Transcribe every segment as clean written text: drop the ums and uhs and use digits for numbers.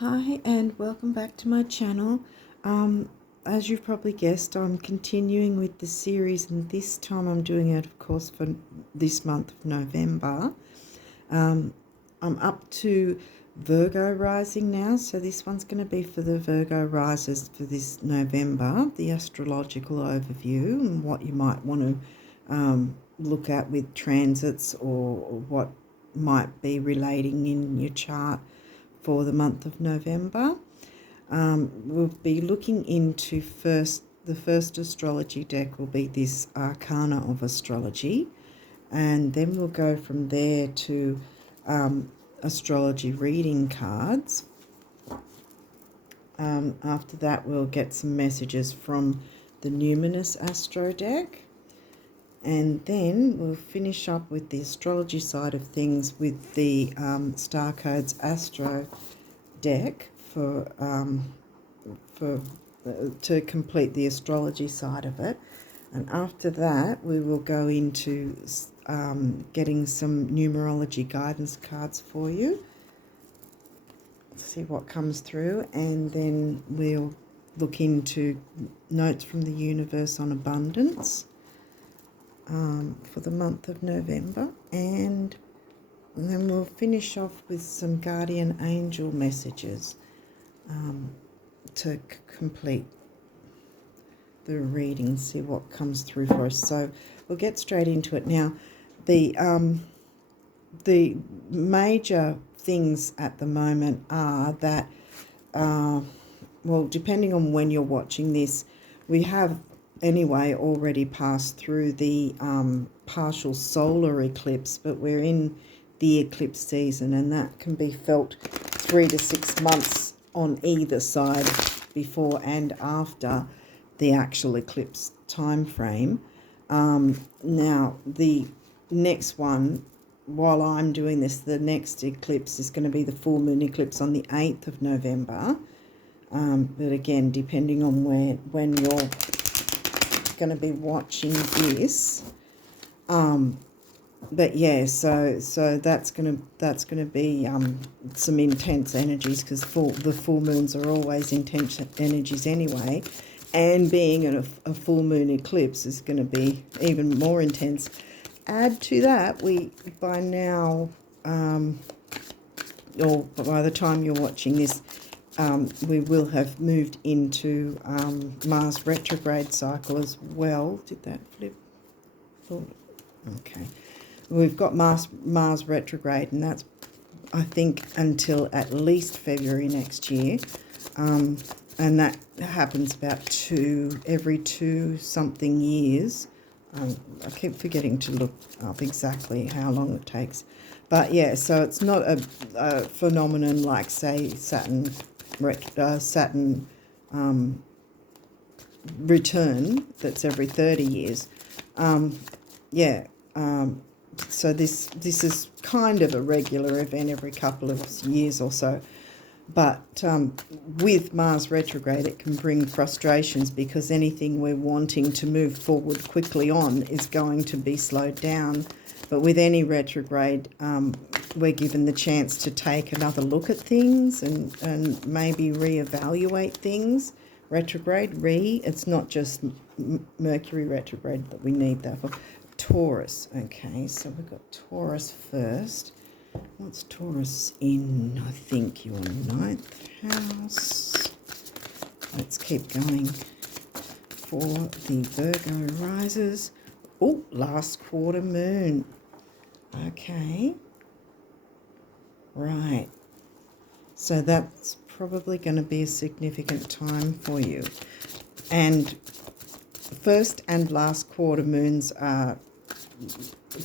Hi and welcome back to my channel. As you've probably guessed, I'm continuing with the series, and this time I'm doing it, of course, for this month of November. I'm up to Virgo rising now, so this one's going to be for the Virgo risers for this November, the astrological overview and what you might want to look at with transits or what might be relating in your chart for the month of November. We'll be looking into the first astrology deck will be this Arcana of Astrology, and then we'll go from there to astrology reading cards. After that, we'll get some messages from the Numinous Astro deck, and then we'll finish up with the astrology side of things with the Star Codes Astro deck to complete the astrology side of it. And after that, we will go into getting some numerology guidance cards for you. See what comes through, and then we'll look into notes from the universe on abundance for the month of November, and then we'll finish off with some guardian angel messages to complete the reading, see what comes through for us. So we'll get straight into it now. The major things at the moment are that, well, depending on when you're watching this, we have anyway already passed through the partial solar eclipse, but we're in the eclipse season, and that can be felt 3 to 6 months on either side before and after the actual eclipse time frame. Now the next one, while I'm doing this, the next eclipse is going to be the full moon eclipse on the 8th of November. But again, depending on when you're going to be watching this, but yeah, so that's gonna be some intense energies, because the full moons are always intense energies anyway, and being in a full moon eclipse is going to be even more intense. Add to that, we by now, or by the time you're watching this, we will have moved into Mars retrograde cycle as well. Did that flip? Oh, okay. We've got Mars retrograde, and that's, I think, until at least February next year. And that happens about every two something years. I keep forgetting to look up exactly how long it takes. But yeah, so it's not a phenomenon like, say, Saturn return that's every 30 years. So this is kind of a regular event every couple of years or so. But with Mars retrograde, it can bring frustrations, because anything we're wanting to move forward quickly on is going to be slowed down. But with any retrograde, we're given the chance to take another look at things and maybe reevaluate things. Retrograde, it's not just Mercury retrograde that we need that for. Taurus, okay, so we've got Taurus first. What's Taurus in? I think your 9th house. Let's keep going for the Virgo risers. Oh, last quarter moon. Okay. Right. So that's probably going to be a significant time for you. And first and last quarter moons are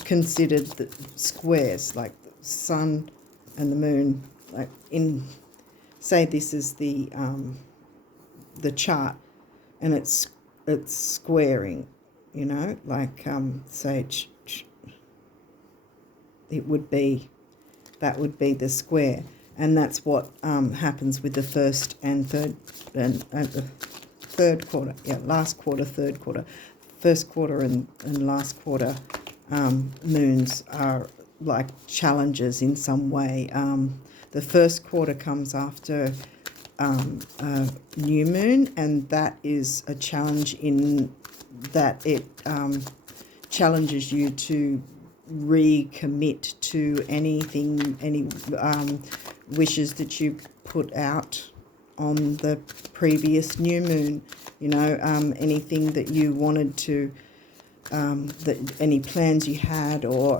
considered the squares, like the sun and the moon. Like say this is the chart, and it's squaring, like say it would be, that would be the square, and that's what happens with the first and third and the third quarter. Yeah, last quarter, third quarter, first quarter and last quarter moons are like challenges in some way. The first quarter comes after a new moon, and that is a challenge in that it challenges you to recommit to anything, any wishes that you put out on the previous new moon. You know, anything that you wanted to, that any plans you had, or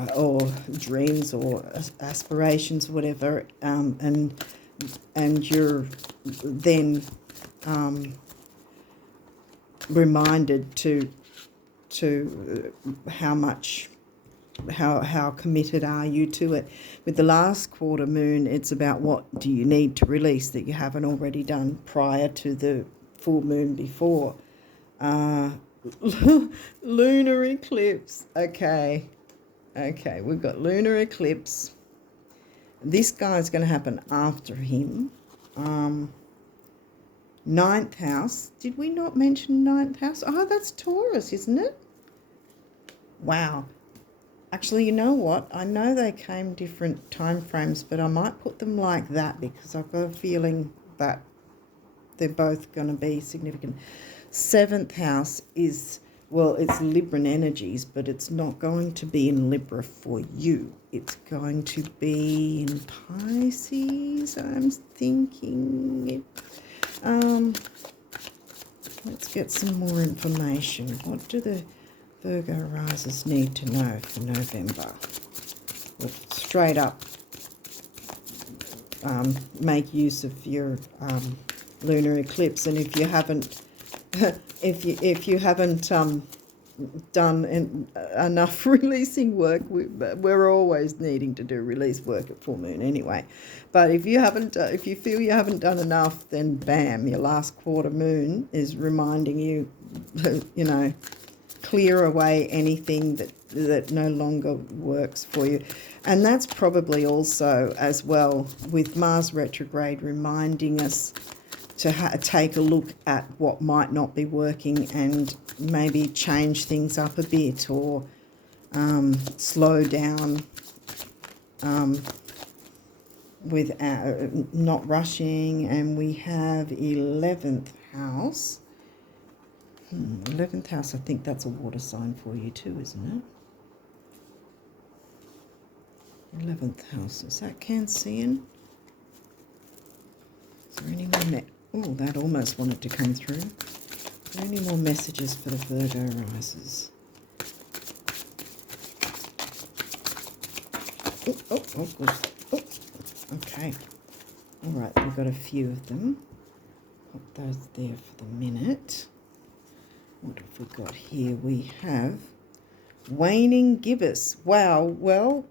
dreams or aspirations, whatever, and you're then reminded to how committed are you to it. With the last quarter moon, it's about what do you need to release that you haven't already done prior to the full moon before. Lunar eclipse. Okay, we've got lunar eclipse. This guy's going to happen after him. Ninth house. Did we not mention ninth house? Oh, that's Taurus, isn't it? Wow. Actually, you know what? I know they came different time frames, but I might put them like that because I've got a feeling that they're both going to be significant. Seventh house is, well, it's Libran energies, but it's not going to be in Libra for you. It's going to be in Pisces, I'm thinking. Let's get some more information. What do the Virgo risers need to know for November? Well, straight up, make use of your lunar eclipse, and if you haven't, if you haven't done enough releasing work, we're always needing to do release work at full moon anyway. But if you haven't, if you feel you haven't done enough, then bam, your last quarter moon is reminding you, you know, clear away anything that no longer works for you. And that's probably also as well with Mars retrograde reminding us to take a look at what might not be working and maybe change things up a bit, or slow down without not rushing. And we have 11th house. 11th house, I think that's a water sign for you too, isn't it? 11th house, is that Cancerian? Is there any more? Oh, that almost wanted to come through. Is there any more messages for the Virgo risers? Oh. Okay. All right, we've got a few of them. Put those there for the minute. What have we got here? We have waning gibbous. Wow, well,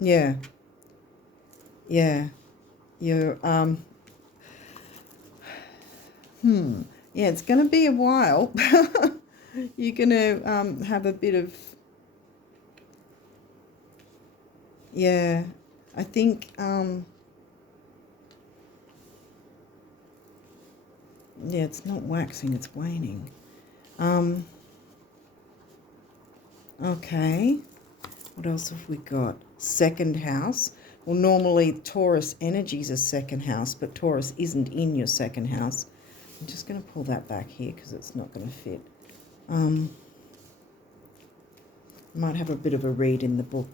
yeah. You're, yeah, it's going to be a while. You're going to have a bit of, yeah, I think, yeah, it's not waxing, it's waning. Okay, what else have we got? Second house. Well, normally Taurus energy is a second house, but Taurus isn't in your second house. I'm just going to pull that back here because it's not going to fit. Might have a bit of a read in the book.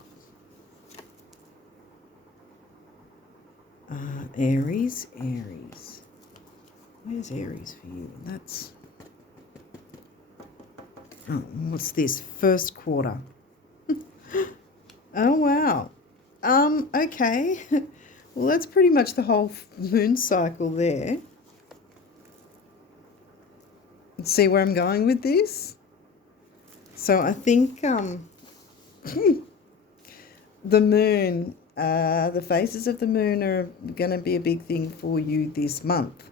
Aries. Where's Aries for you? That's... Oh, what's this? First quarter. Oh, wow. Okay. Well, that's pretty much the whole moon cycle there. See where I'm going with this? So I think the moon, the phases of the moon are going to be a big thing for you this month.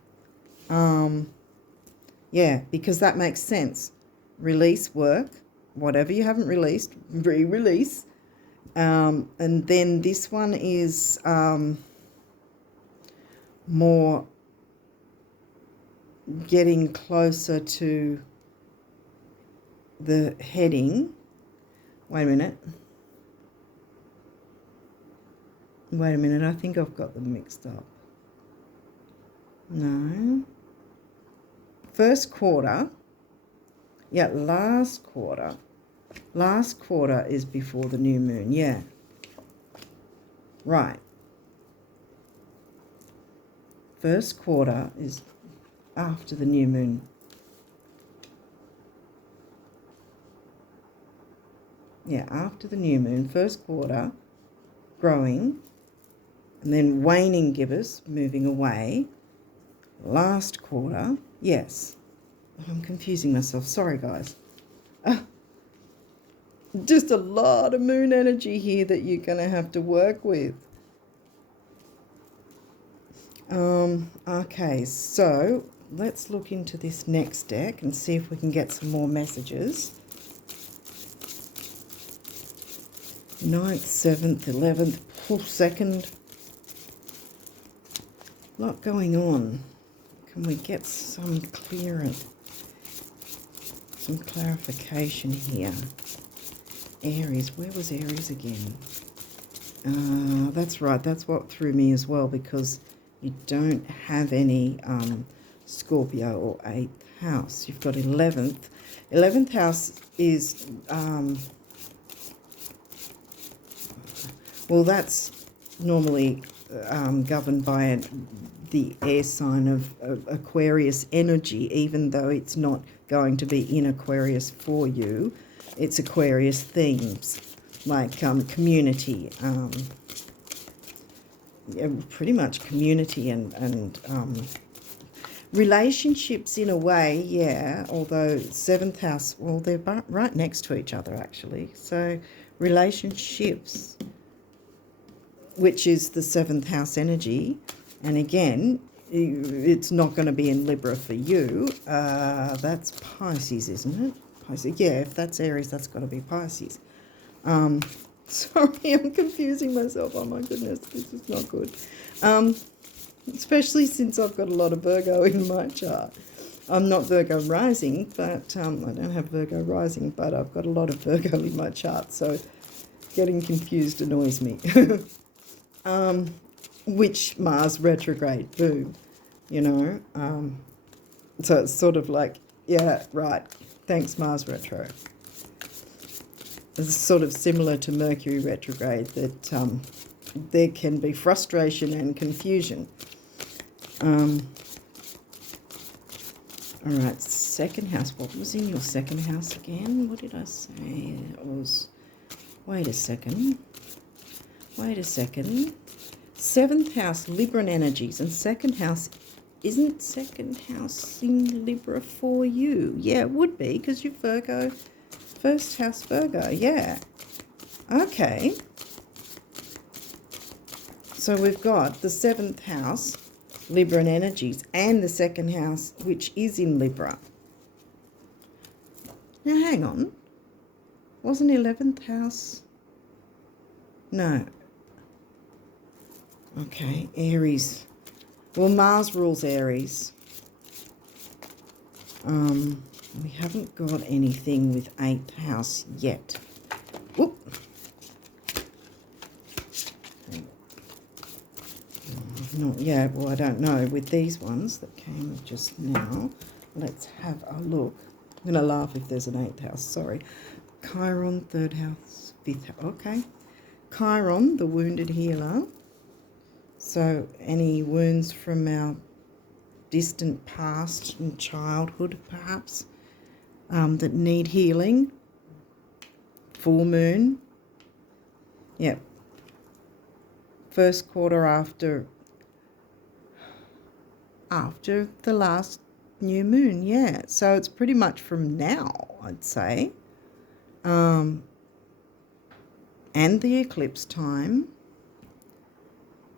Yeah, because that makes sense. Release work, whatever you haven't released, re-release. And then this one is more getting closer to the heading. Wait a minute. Wait a minute, I think I've got them mixed up. No. First quarter. Yeah, last quarter. Last quarter is before the new moon, yeah. Right. First quarter is after the new moon. Yeah, after the new moon, first quarter, growing, and then waning gibbous, moving away. Last quarter, yes. I'm confusing myself. Sorry, guys. Just a lot of moon energy here that you're going to have to work with. Okay, so let's look into this next deck and see if we can get some more messages. 9th, 7th, 11th, 2nd. A lot going on. Can we get some clearance, some clarification here? Aries, where was Aries again? That's right, that's what threw me as well, because you don't have any Scorpio or 8th house. You've got 11th. 11th house is, well, that's normally governed by the air sign of Aquarius energy, even though it's not going to be in Aquarius for you. It's Aquarius themes, like community, pretty much community and relationships in a way, yeah, although 7th house, well, they're right next to each other, actually. So relationships, which is the 7th house energy, and again, it's not going to be in Libra for you. That's Pisces, isn't it? Pisces. Yeah, if that's Aries, that's got to be Pisces. Sorry, I'm confusing myself. Oh my goodness, this is not good. Especially since I've got a lot of Virgo in my chart. I'm not Virgo rising, but I don't have Virgo rising, but I've got a lot of Virgo in my chart, so getting confused annoys me. Which Mars retrograde, boom, you know. So it's sort of like, yeah, right, thanks Mars retro. It's sort of similar to Mercury retrograde, that there can be frustration and confusion. All right, 2nd house. What was in your 2nd house again? What did I say? It was, wait a second. 7th house, Libran energies, and 2nd house, isn't 2nd house in Libra for you? Yeah, it would be, because you're Virgo, 1st house Virgo, yeah. Okay. So we've got the 7th house, Libran energies, and the 2nd house, which is in Libra. Now, hang on. Wasn't 11th house? No. Okay, Aries. Well, Mars rules Aries. We haven't got anything with 8th house yet. Whoop. Not yet. Well, I don't know. With these ones that came just now, let's have a look. I'm going to laugh if there's an 8th house. Sorry. Chiron, 3rd house, 5th house. Okay. Chiron, the wounded healer. So any wounds from our distant past and childhood, perhaps, that need healing. Full moon. Yep. First quarter after the last new moon, yeah. So it's pretty much from now, I'd say. And the eclipse time.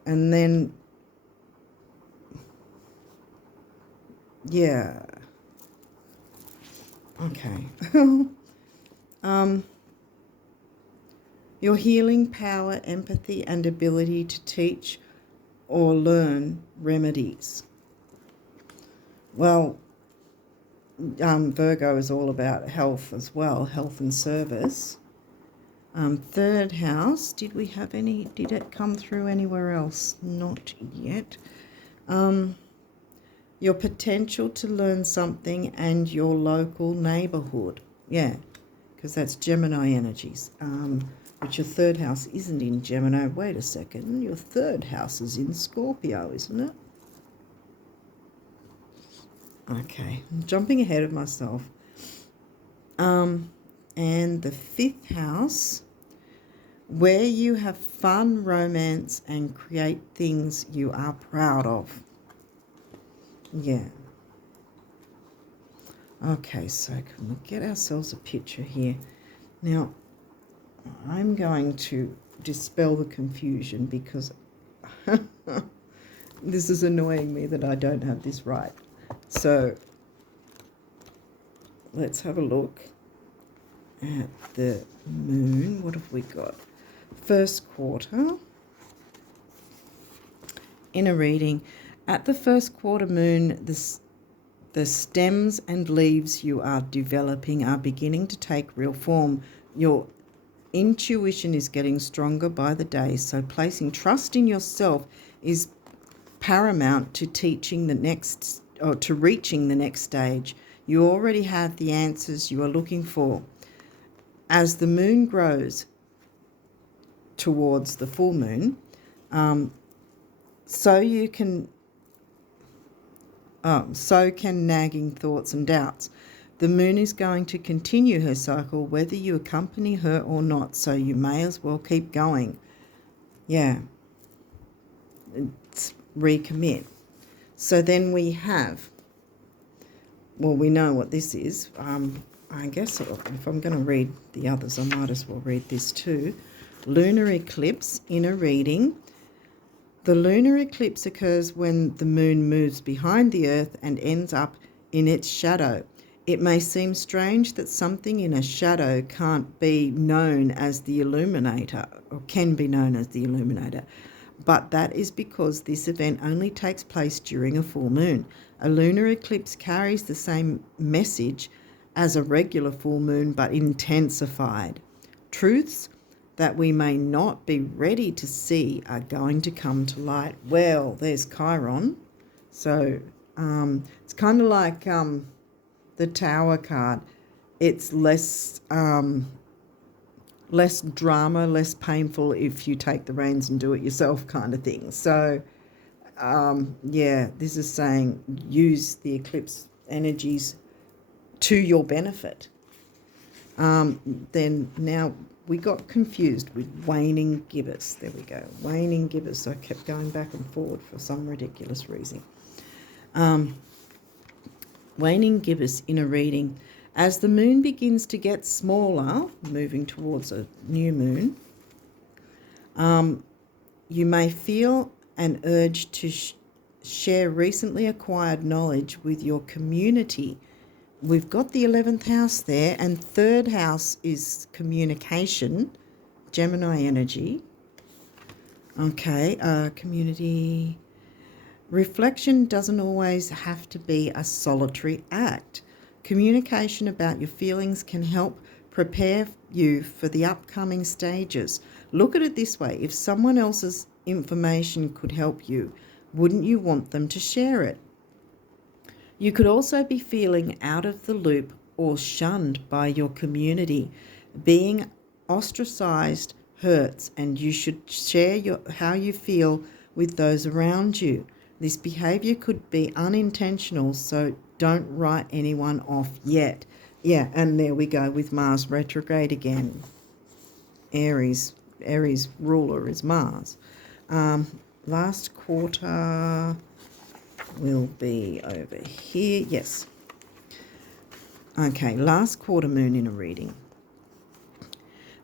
And then, yeah. Okay. Your healing power, empathy, and ability to teach or learn remedies. Well, Virgo is all about health as well, health and service. Third house, did we have any, did it come through anywhere else? Not yet. Your potential to learn something and your local neighbourhood. Yeah, because that's Gemini energies. But your third house isn't in Gemini. Wait a second. Your third house is in Scorpio, isn't it? Okay, I'm jumping ahead of myself. And the fifth house, where you have fun, romance, and create things you are proud of. Yeah. Okay, so can we get ourselves a picture here? Now, I'm going to dispel the confusion because this is annoying me that I don't have this right. So let's have a look at the moon. What have we got? First quarter. In a reading, at the first quarter moon, the stems and leaves you are developing are beginning to take real form. Your intuition is getting stronger by the day, so placing trust in yourself is paramount to teaching the next, or to reaching the next stage. You already have the answers you are looking for. As the moon grows towards the full moon, so can nagging thoughts and doubts. The moon is going to continue her cycle whether you accompany her or not, so you may as well keep going. Yeah. It's recommit. So then we have, well, we know what this is. I guess if I'm going to read the others, I might as well read this too. Lunar eclipse in a reading. The lunar eclipse occurs when the moon moves behind the earth and ends up in its shadow. It may seem strange that something in a shadow can't be known as the illuminator, or can be known as the illuminator, but that is because this event only takes place during a full moon. A lunar eclipse carries the same message as a regular full moon, but intensified. Truths that we may not be ready to see are going to come to light. Well, there's Chiron. So it's kind of like the Tower card. It's less drama, less painful if you take the reins and do it yourself kind of thing. So, yeah, this is saying use the eclipse energies to your benefit. Then now we got confused with waning gibbous. There we go. Waning gibbous. I kept going back and forward for some ridiculous reason. Waning gibbous in a reading. As the moon begins to get smaller, moving towards a new moon, you may feel an urge to share recently acquired knowledge with your community. We've got the 11th house there, and third house is communication, Gemini energy. Okay, community. Reflection doesn't always have to be a solitary act. Communication about your feelings can help prepare you for the upcoming stages. Look at it this way. If someone else's information could help you, wouldn't you want them to share it? You could also be feeling out of the loop or shunned by your community. Being ostracized hurts, and you should share how you feel with those around you. This behavior could be unintentional, so don't write anyone off yet. Yeah, and there we go with Mars retrograde again. Aries ruler is Mars. Last quarter will be over here. Yes. Okay, last quarter moon in a reading.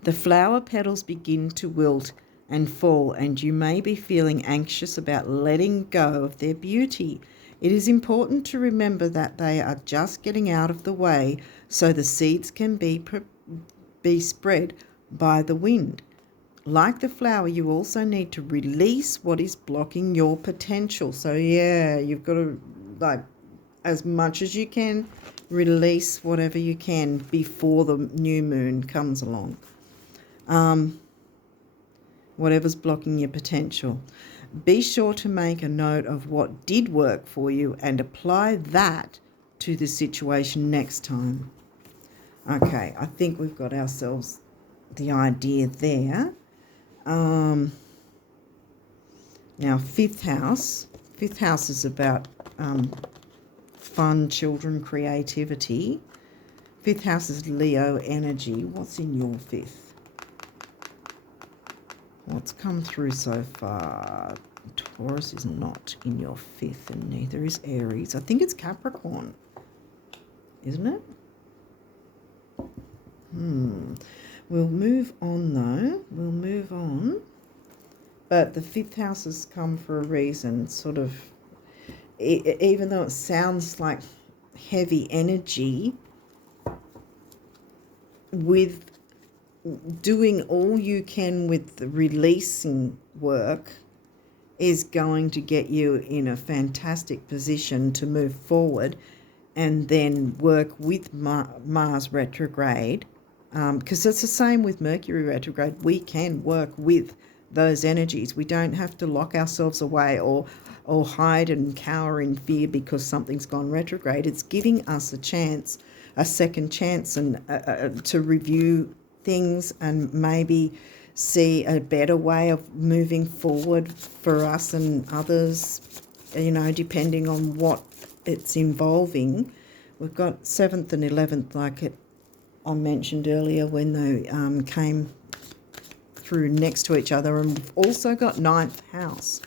The flower petals begin to wilt and fall, and you may be feeling anxious about letting go of their beauty. It is important to remember that they are just getting out of the way so the seeds can be spread by the wind. Like the flower, you also need to release what is blocking your potential. So yeah, you've got to, like, as much as you can, release whatever you can before the new moon comes along. Whatever's blocking your potential. Be sure to make a note of what did work for you and apply that to the situation next time. Okay, I think we've got ourselves the idea there. Now, fifth house is about fun, children, creativity. Fifth house is Leo energy. What's in your fifth? What's come through so far? Taurus is not in your fifth, and neither is Aries. I think it's Capricorn, isn't it? We'll move on, though. We'll move on. But the fifth house has come for a reason, sort of, even though it sounds like heavy energy, with doing all you can with the releasing work is going to get you in a fantastic position to move forward and then work with Mars retrograde, because it's the same with Mercury retrograde. We can work with those energies. We don't have to lock ourselves away or hide and cower in fear because something's gone retrograde. It's giving us a second chance, and to review things and maybe see a better way of moving forward for us and others, depending on what it's involving. We've got 7th and 11th, like I mentioned earlier, when they came through next to each other. And we've also got 9th house,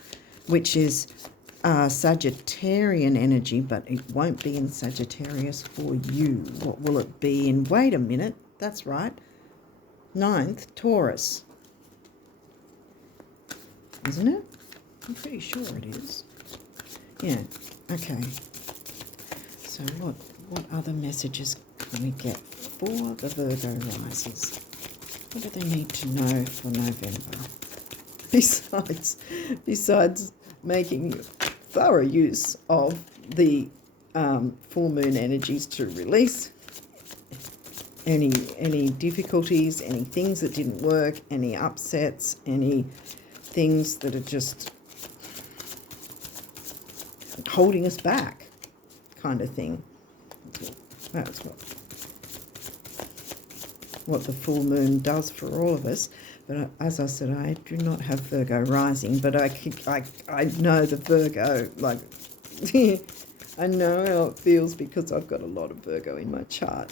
which is Sagittarian energy, but it won't be in Sagittarius for you. What will it be in? Wait a minute, that's right. 9th, Taurus. Isn't it? I'm pretty sure it is. Yeah, okay. So what other messages can we get for the Virgo risers? What do they need to know for November? Besides making thorough use of the full moon energies to release any difficulties, any things that didn't work, any upsets, any things that are just holding us back, kind of thing. That's what the full moon does for all of us. But as I said, I do not have Virgo rising, but I know the Virgo, like, I know how it feels because I've got a lot of Virgo in my chart.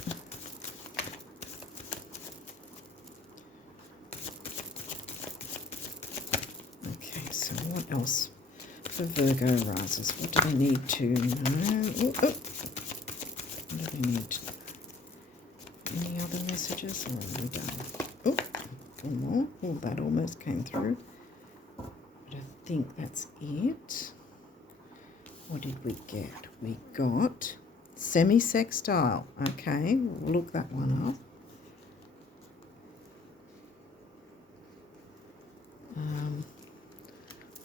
Okay, so what else for Virgo risers? What do they need to know? What do they need to know? Any other messages, or are we done? One more. Oh, that almost came through. But I think that's it. What did we get? We got semi-sextile. Okay, we'll look that one up.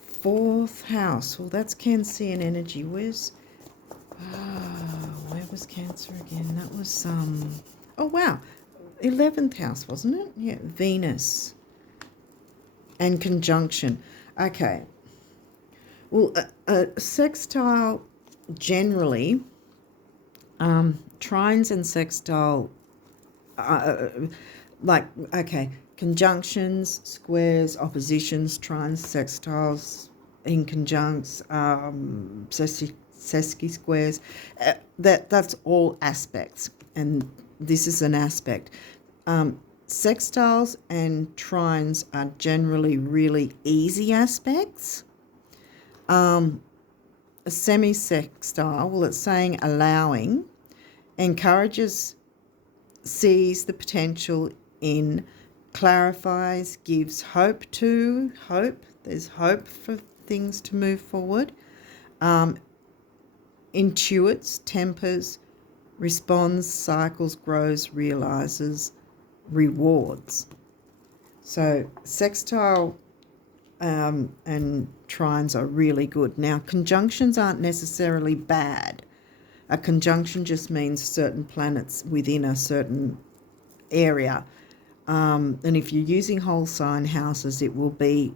Fourth house. Well, that's Cancerian energy. Where was Cancer again? That was oh wow, 11th house, wasn't it? Yeah, Venus and conjunction. Okay. Well, sextile generally, trines and sextile, conjunctions, squares, oppositions, trines, sextiles, inconjuncts, sesqui-squares, that's all aspects, and this is an aspect. Sextiles and trines are generally really easy aspects. A semi-sextile, well, it's saying allowing, encourages, sees the potential in, clarifies, gives hope to, there's hope for things to move forward, intuits, tempers, responds, cycles, grows, realizes, rewards. So sextile and trines are really good. Now, conjunctions aren't necessarily bad. A conjunction just means certain planets within a certain area And if you're using whole sign houses, it will be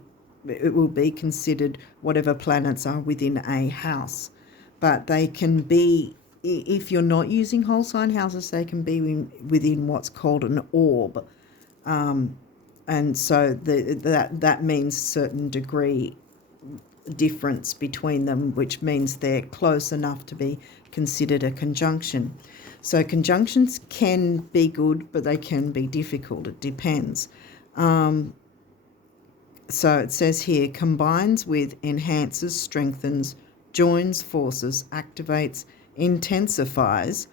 considered whatever planets are within a house. But they can be, if you're not using whole sign houses, they can be within what's called an orb. And so that means a certain degree difference between them, which means they're close enough to be considered a conjunction. So conjunctions can be good, but they can be difficult. It depends. So it says here, combines with, enhances, strengthens, joins forces, activates, intensifies,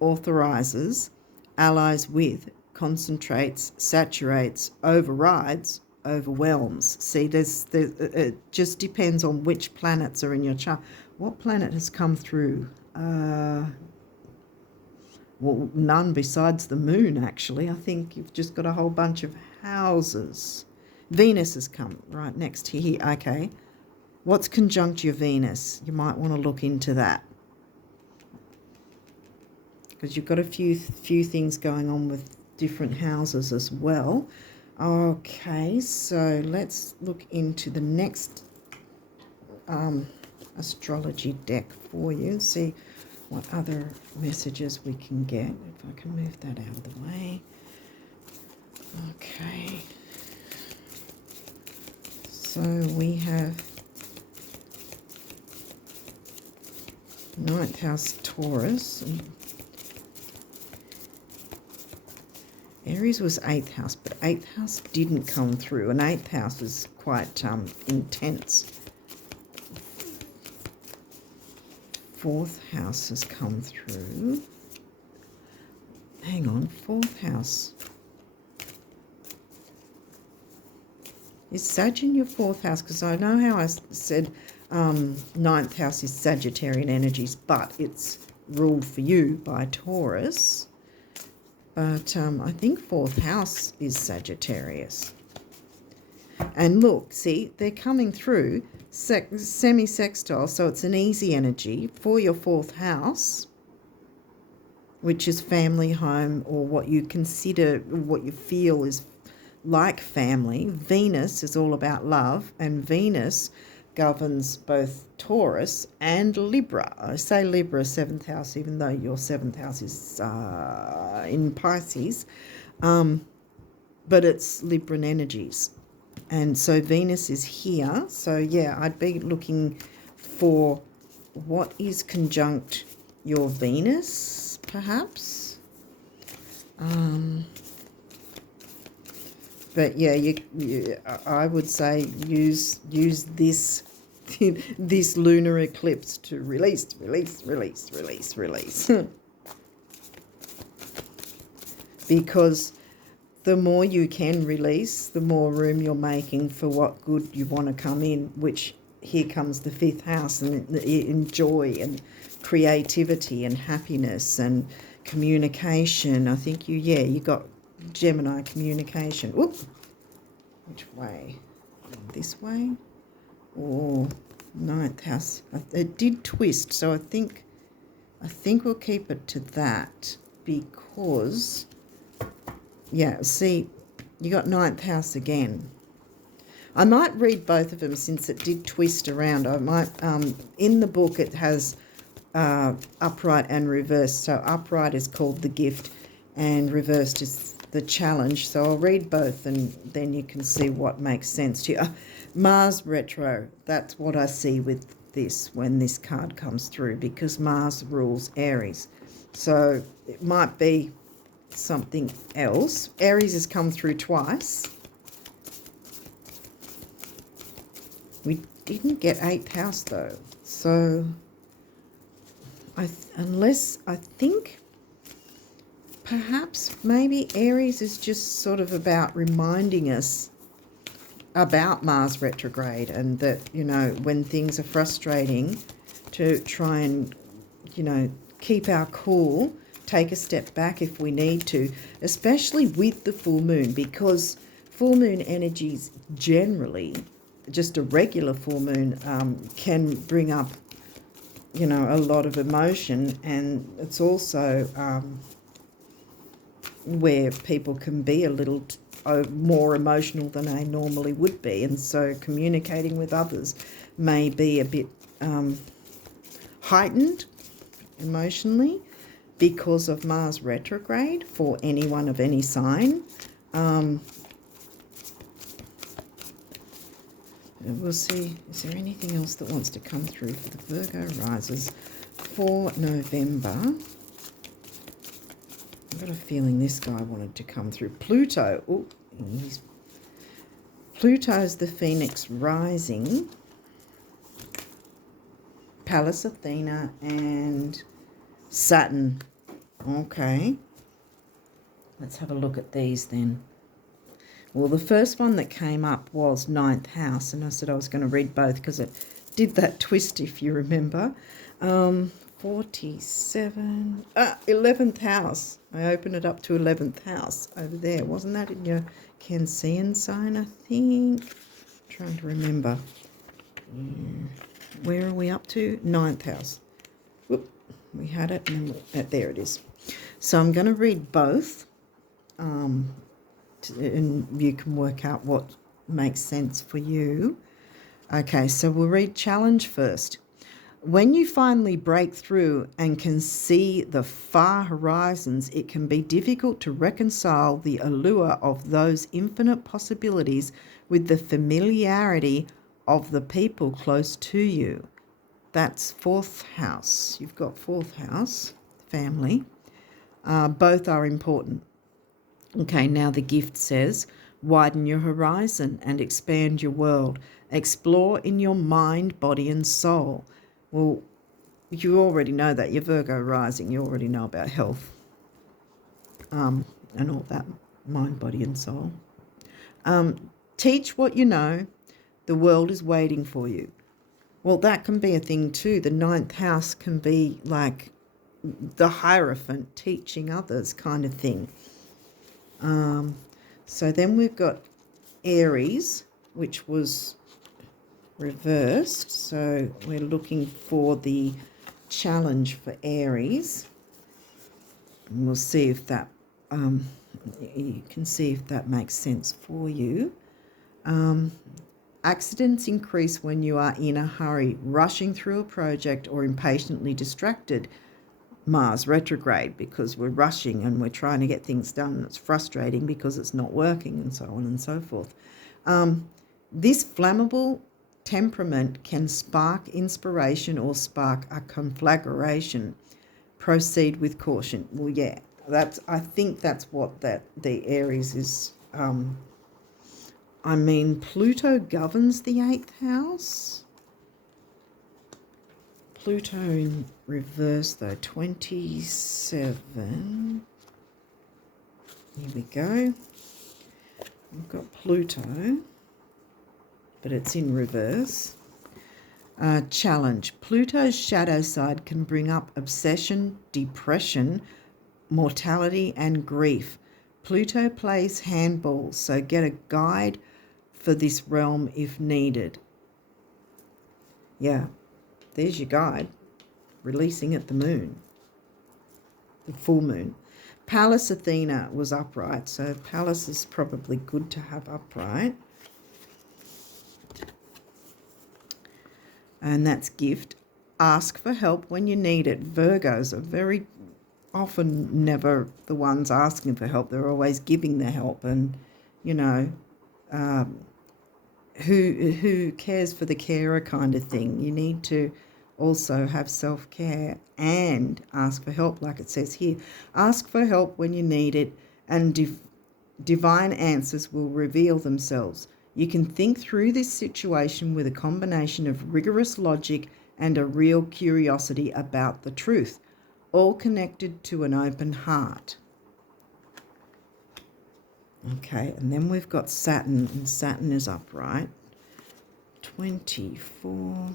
authorizes, allies with, concentrates, saturates, overrides, overwhelms. See, it just depends on which planets are in your chart. What planet has come through? Well, none besides the moon, actually. I think you've just got a whole bunch of houses. Venus has come right next to here. Okay. What's conjunct your Venus? You might want to look into that, because you've got a few things going on with different houses as well. Okay, so let's look into the next astrology deck for you and see what other messages we can get. If I can move that out of the way. Okay. So we have 9th house Taurus. And Aries was 8th house, but 8th house didn't come through. And 8th house is quite intense. 4th house has come through. Hang on, 4th house. Is Sag in your 4th house? Because I know how I said 9th house is Sagittarian energies, but it's ruled for you by Taurus. But I think 4th house is Sagittarius. And look, see, they're coming through semi-sextile, so it's an easy energy for your 4th house, which is family, home, or what you consider, what you feel is like family. Venus is all about love, and Venus governs both Taurus and Libra. I say Libra 7th house, even though your 7th house is in Pisces, but it's Libran energies. And so Venus is here. So, yeah, I'd be looking for what is conjunct your Venus, perhaps. But, yeah, I would say use this this lunar eclipse to release. Because the more you can release, the more room you're making for what good you want to come in, which here comes the 5th house, and in joy and creativity and happiness and communication. I think you got Gemini communication. Whoop. Which way? This way? Or 9th house? It did twist, so I think we'll keep it to that, because yeah, see, you got 9th house again. I might read both of them since it did twist around. I might, in the book it has upright and reversed. So upright is called the gift and reversed is the challenge. So I'll read both and then you can see what makes sense to you. Mars retro, that's what I see with this when this card comes through, because Mars rules Aries. So it might be something else. Aries has come through twice. We didn't get 8th house though, so I think perhaps maybe Aries is just sort of about reminding us about Mars retrograde, and that, you know, when things are frustrating, to try and, you know, keep our cool, take a step back if we need to, especially with the full moon, because full moon energies generally, just a regular full moon, can bring up, you know, a lot of emotion, and it's also where people can be a little more emotional than they normally would be, and so communicating with others may be a bit heightened emotionally because of Mars retrograde for anyone of any sign. We'll see, is there anything else that wants to come through for the Virgo risers for November? I've got a feeling this guy wanted to come through. Pluto. Oh, Pluto's the Phoenix rising. Pallas Athena and Saturn. Okay. Let's have a look at these then. Well, the first one that came up was 9th house, and I said I was going to read both because it did that twist, if you remember. 47, 11th house. I opened it up to 11th house over there. Wasn't that in your Cancerian sign, I think? I'm trying to remember. Where are we up to? 9th house. Whoop, we had it, and then there it is. So I'm going to read both. And you can work out what makes sense for you. Okay, so we'll read challenge first. When you finally break through and can see the far horizons, it can be difficult to reconcile the allure of those infinite possibilities with the familiarity of the people close to you. That's 4th house. You've got 4th house, family. Both are important. Okay, now the gift says, widen your horizon and expand your world. Explore in your mind, body and soul. Well, you already know that. You're Virgo rising. You already know about health and all that, mind, body and soul. Teach what you know. The world is waiting for you. Well, that can be a thing too. The 9th house can be like the Hierophant teaching others kind of thing. So then we've got Aries, which was reversed. So we're looking for the challenge for Aries. And we'll see if that, you can see if that makes sense for you. Accidents increase when you are in a hurry, rushing through a project or impatiently distracted. Mars retrograde, because we're rushing and we're trying to get things done. It's frustrating because it's not working and so on and so forth. This flammable temperament can spark inspiration or spark a conflagration. Proceed with caution. Well, yeah, I think that's what the Aries is. Pluto governs the 8th house. Pluto in reverse though, 27. Here we go. We've got Pluto, but it's in reverse. Challenge. Pluto's shadow side can bring up obsession, depression, mortality and grief. Pluto plays handball, so get a guide for this realm if needed. Yeah. There's your guide, releasing at the moon, the full moon. Pallas Athena was upright, so Pallas is probably good to have upright. And that's gift. Ask for help when you need it. Virgos are very often never the ones asking for help. They're always giving the help, and, you know, who cares for the carer kind of thing. You need to also have self-care and ask for help, like it says here. Ask for help when you need it, and divine answers will reveal themselves. You can think through this situation with a combination of rigorous logic and a real curiosity about the truth, all connected to an open heart. Okay, and then we've got Saturn, and Saturn is upright. 24.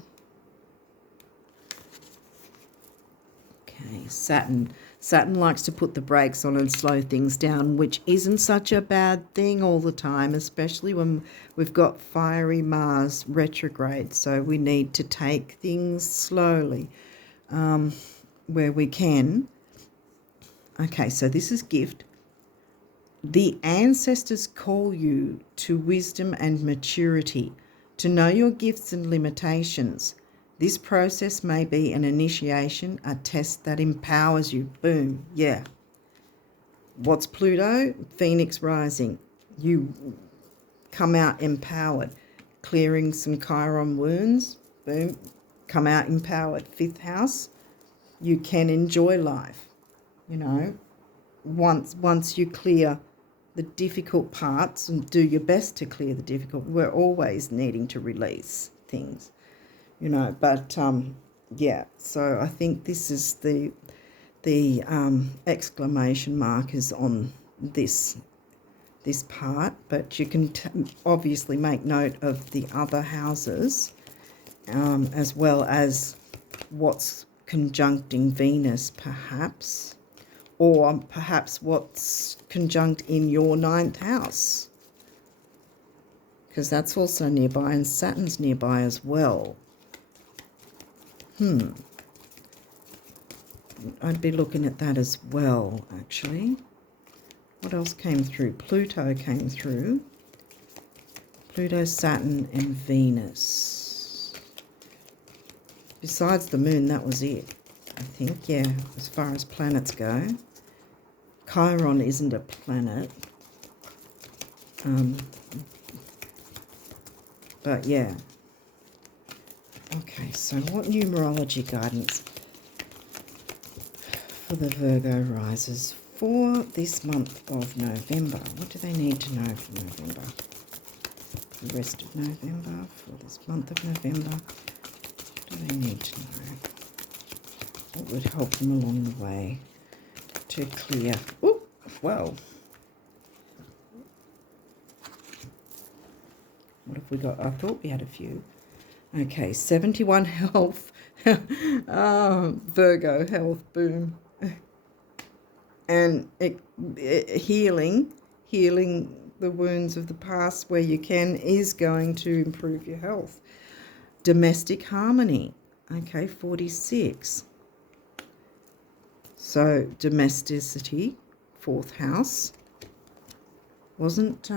Okay, Saturn. Saturn likes to put the brakes on and slow things down, which isn't such a bad thing all the time, especially when we've got fiery Mars retrograde. So we need to take things slowly where we can. Okay, so this is gift. The ancestors call you to wisdom and maturity, to know your gifts and limitations. This process may be an initiation, a test that empowers you. Boom, yeah. What's Pluto? Phoenix rising. You come out empowered. Clearing some Chiron wounds. Boom, come out empowered. 5th house, you can enjoy life, you know. Once you clear the difficult parts and do your best to clear the difficult, we're always needing to release things, you know. But yeah, so I think this is the exclamation mark is on this part, but you can obviously make note of the other houses, as well as what's conjuncting Venus, perhaps, or perhaps what's conjunct in your 9th house, because that's also nearby, and Saturn's nearby as well. I'd be looking at that as well, actually. What else came through? Pluto came through. Pluto, Saturn, and Venus. Besides the moon, that was it, I think, yeah, as far as planets go. Chiron isn't a planet. But yeah. Okay, so what numerology guidance for the Virgo risers for this month of November? What do they need to know for November? The rest of November, for this month of November, what do they need to know? What would help them along the way to clear? Oh, well. What have we got? I thought we had a few. Okay, 71 health. Virgo health, boom. And healing the wounds of the past where you can is going to improve your health. Domestic harmony, okay, 46. So domesticity, 4th house, wasn't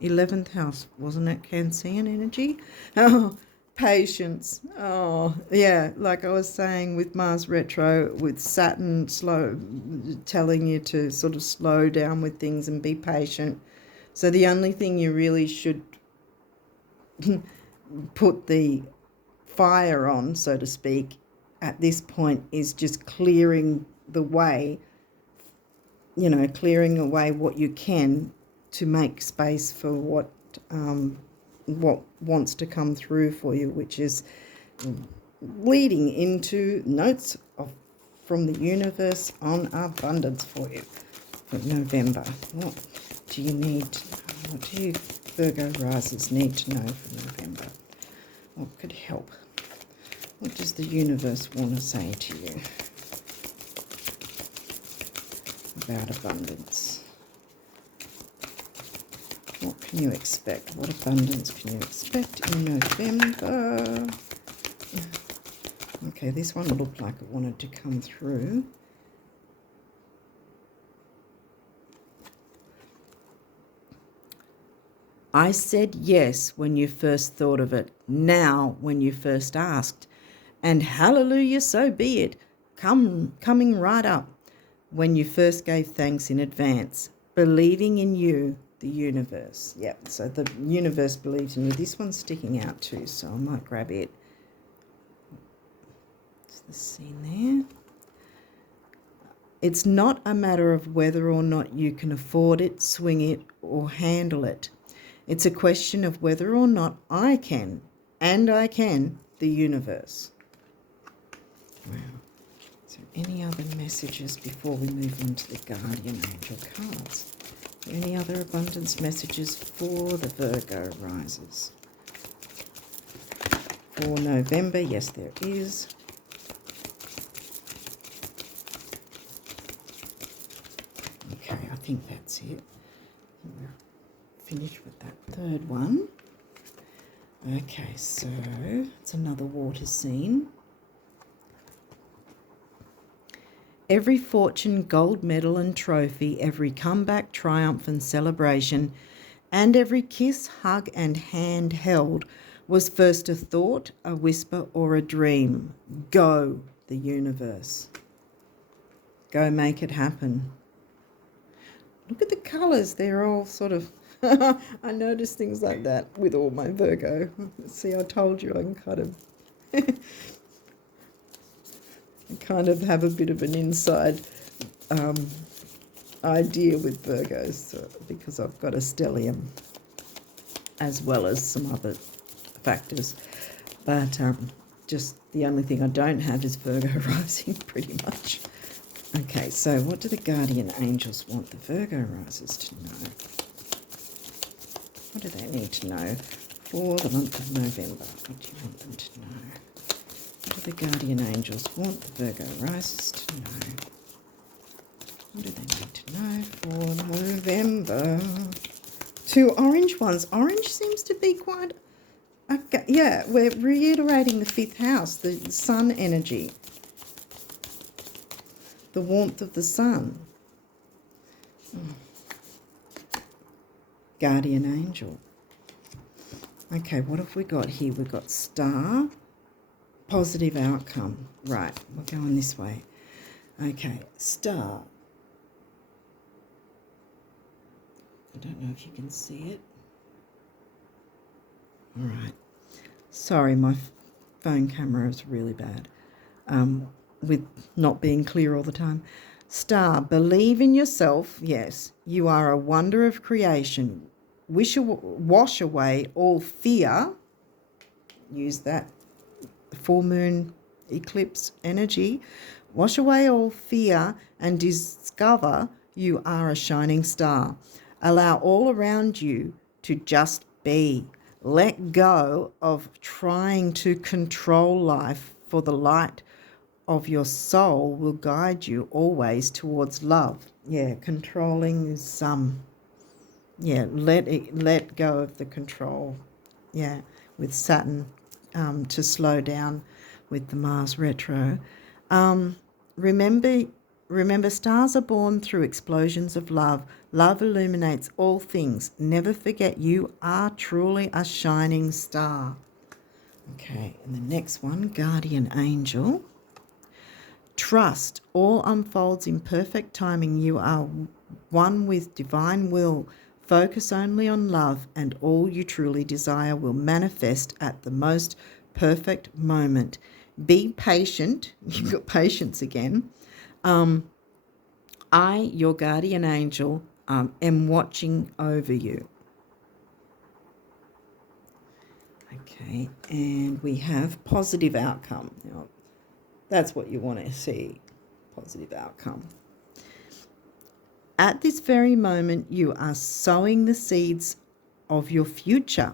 11th house, wasn't it Cancerian energy? Oh, patience. Oh, yeah, like I was saying with Mars retro, with Saturn telling you to sort of slow down with things and be patient. So the only thing you really should put the fire on, so to speak, at this point is just clearing the way, you know, clearing away what you can to make space for what wants to come through for you, which is leading into notes from the universe on abundance for you for November. What do you need? What do you Virgo risers need to know for November? What could help? What does the universe want to say to you about abundance? What can you expect? What abundance can you expect in November? Okay, this one looked like it wanted to come through. I said yes when you first thought of it, now when you first asked, and hallelujah, so be it, coming right up when you first gave thanks in advance, believing in you, the universe. Yep, so the universe believes in you. This one's sticking out too, so I might grab it. It's the scene there. It's not a matter of whether or not you can afford it, swing it, or handle it. It's a question of whether or not I can, and I can, the universe. Wow. Is there any other messages before we move on to the Guardian Angel cards? Are there any other abundance messages for the Virgo risers? For November, yes, there is. Okay, I think that's it. We're finished with that third one. Okay, so it's another water scene. Every fortune, gold medal and trophy, every comeback, triumph and celebration, and every kiss, hug and hand held was first a thought, a whisper or a dream. Go, the universe. Go make it happen. Look at the colours. They're all sort of... I notice things like that with all my Virgo. See, I told you I'm kind of... I kind of have a bit of an inside idea with Virgos because I've got a stellium as well as some other factors. But just the only thing I don't have is Virgo rising, pretty much. Okay, so what do the guardian angels want the Virgo risers to know? What do they need to know for the month of November? What do you want them to know? What do the guardian angels want the Virgo risers to know? What do they need to know for November? 2 orange ones. Orange seems to be quite... Okay, yeah, we're reiterating the 5th house, the sun energy. The warmth of the sun. Guardian angel. Okay, what have we got here? We've got star, positive outcome. Right, we're going this way. Okay, star. I don't know if you can see it. All right. Sorry, my phone camera is really bad. With not being clear all the time. Star, believe in yourself. Yes, you are a wonder of creation. Wash away all fear. Use that full moon eclipse energy. Wash away all fear and discover you are a shining star. Allow all around you to just be. Let go of trying to control life, for the light of your soul will guide you always towards love. Yeah, controlling is let go of the control. Yeah, with Saturn to slow down with the Mars retro. Remember, stars are born through explosions of love. Love illuminates all things. Never forget you are truly a shining star. Okay, and the next one, guardian angel. Trust, all unfolds in perfect timing. You are one with divine will. Focus only on love, and all you truly desire will manifest at the most perfect moment. Be patient. You've got patience again. I, your guardian angel, am watching over you. Okay, and we have positive outcome. Now, that's what you want to see, positive outcome. At this very moment, you are sowing the seeds of your future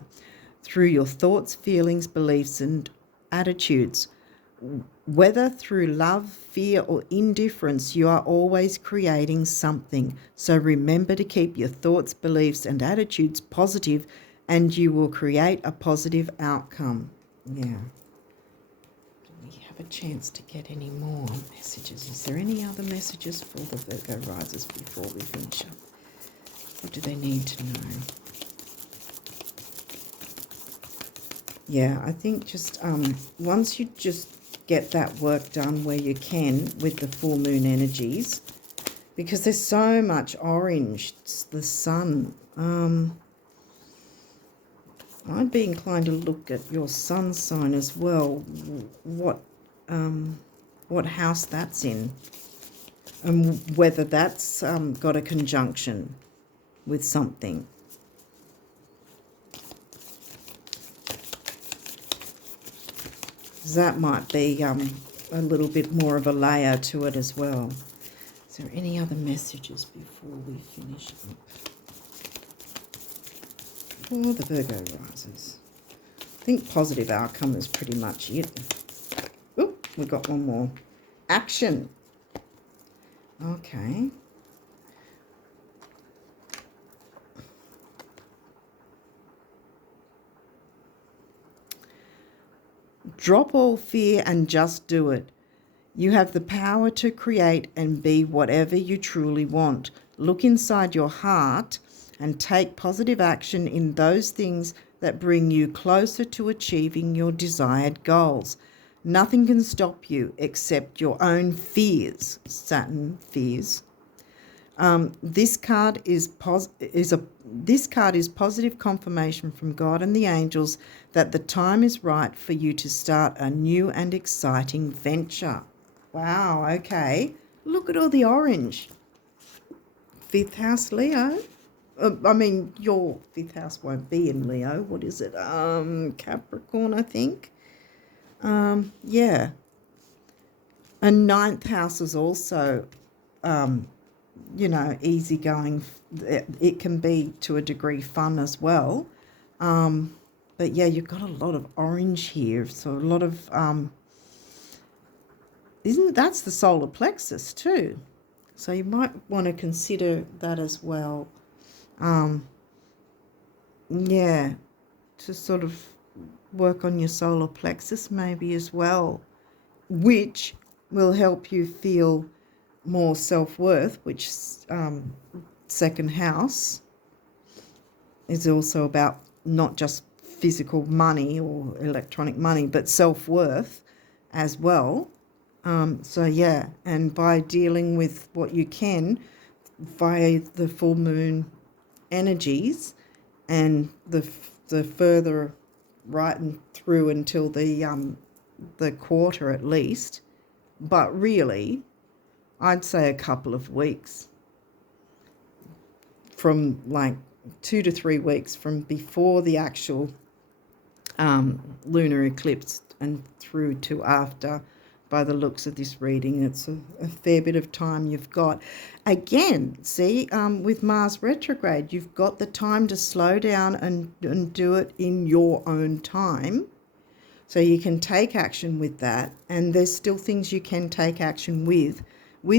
through your thoughts, feelings, beliefs, and attitudes. Whether through love, fear, or indifference, you are always creating something. So remember to keep your thoughts, beliefs, and attitudes positive, and you will create a positive outcome. Yeah. Do we have a chance to get any more messages? Is there any other messages for the Virgo risers before we finish up? What do they need to know? Yeah, I think just once you just get that work done where you can with the full moon energies, because there's so much orange, it's the sun. I'd be inclined to look at your sun sign as well, what house that's in, and whether that's got a conjunction with something. That might be a little bit more of a layer to it as well. Is there any other messages before we finish up? For the Virgo risers. I think positive outcome is pretty much it. Oop, we've got one more. Action. Okay. Drop all fear and just do it. You have the power to create and be whatever you truly want. Look inside your heart and take positive action in those things that bring you closer to achieving your desired goals. Nothing can stop you except your own fears. Saturn fears. This card is positive confirmation from God and the angels that the time is right for you to start a new and exciting venture. Wow, okay. Look at all the orange. 5th house Leo. Your 5th house won't be in Leo. What is it? Capricorn, I think. Yeah. And 9th house is also, easygoing. It can be to a degree fun as well. But yeah, you've got a lot of orange here. So a lot of, that's the solar plexus too. So you might want to consider that as well. Yeah, to sort of work on your solar plexus maybe as well, which will help you feel more self-worth, which second house is also about not just physical money or electronic money, but self-worth as well. So yeah, and by dealing with what you can via the full moon energies and the further right and through until the quarter at least, but really I'd say a couple of weeks, from like 2 to 3 weeks from before the actual lunar eclipse and through to after. By the looks of this reading, it's a fair bit of time you've got. Again, see, with Mars retrograde, you've got the time to slow down and do it in your own time. So you can take action with that, and there's still things you can take action with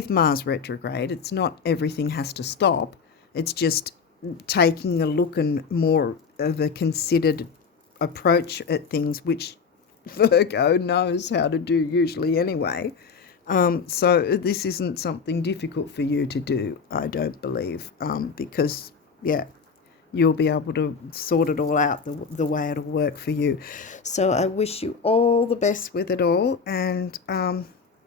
Mars retrograde. It's not everything has to stop. It's just taking a look and more of a considered approach at things, which Virgo knows how to do usually anyway. So this isn't something difficult for you to do, I don't believe, because, yeah, you'll be able to sort it all out the way it'll work for you. So I wish you all the best with it all. And,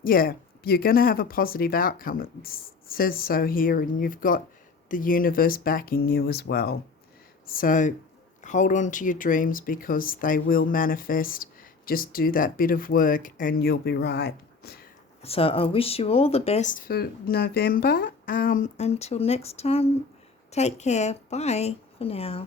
yeah, you're going to have a positive outcome. It says so here, and you've got the universe backing you as well. So hold on to your dreams because they will manifest. Just do that bit of work and you'll be right. So I wish you all the best for November. Until next time, take care. Bye for now.